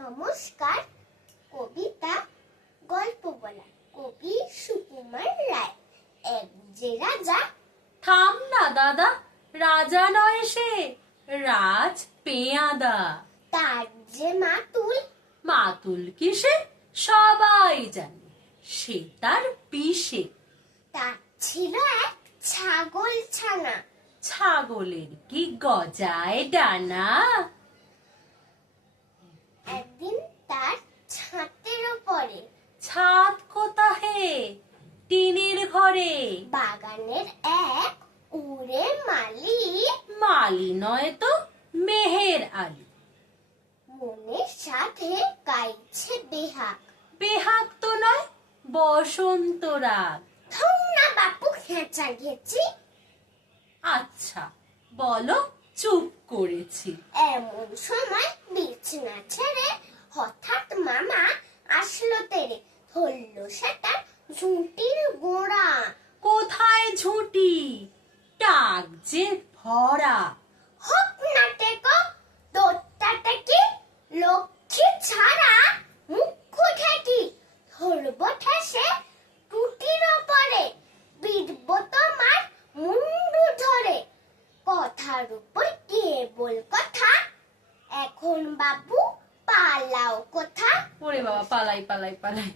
নমস্কার। কবিতা গল্প বলা কবি সুকুমার রায়। এক যে রাজা। থাম না দাদা, রাজা নয় সে, রাজ পেয়াদা। তার যে মাতুল। মাতুল কিসে সবাই জানে, সে তার পিসে। তার ছিল এক ছাগল ছানা। ছাগলের কি গজায় ডানা? একদিন তার ছাতের ওপরে। ছাদ কোথাহে? টিনের ঘরে। বাগানের এক উড়ে মালি। মালি নয় তো মেহের আলী। মনের সাথে গাইছে বেহাগ। বেহাগ তো নয়, বসন্ত রাগ। থম না বাপু, খেঁচা ঘেঁচি। আচ্ছা বলো, চুপ করেছি। এমন সময় বিছনা ছেড়ে হঠাৎ মামা আসলো তেরে। ধরলো সেটা ঝুঁটির গোড়া। কোথায় ঝুঁটি? টাক যে ভরা। হোক না টেকো, দোরটাতে কি লক্ষ্মী ছাড়া। মুখ ঠেকি ধরবো ঠেসে টুটির ওপরে। বিধব তোমার মুন্ডু ধরে। কথার উপর কেবল কথা। এখন বাবু পালাও কোথা। ওরে বাবা, পালাই পালাই পালাই।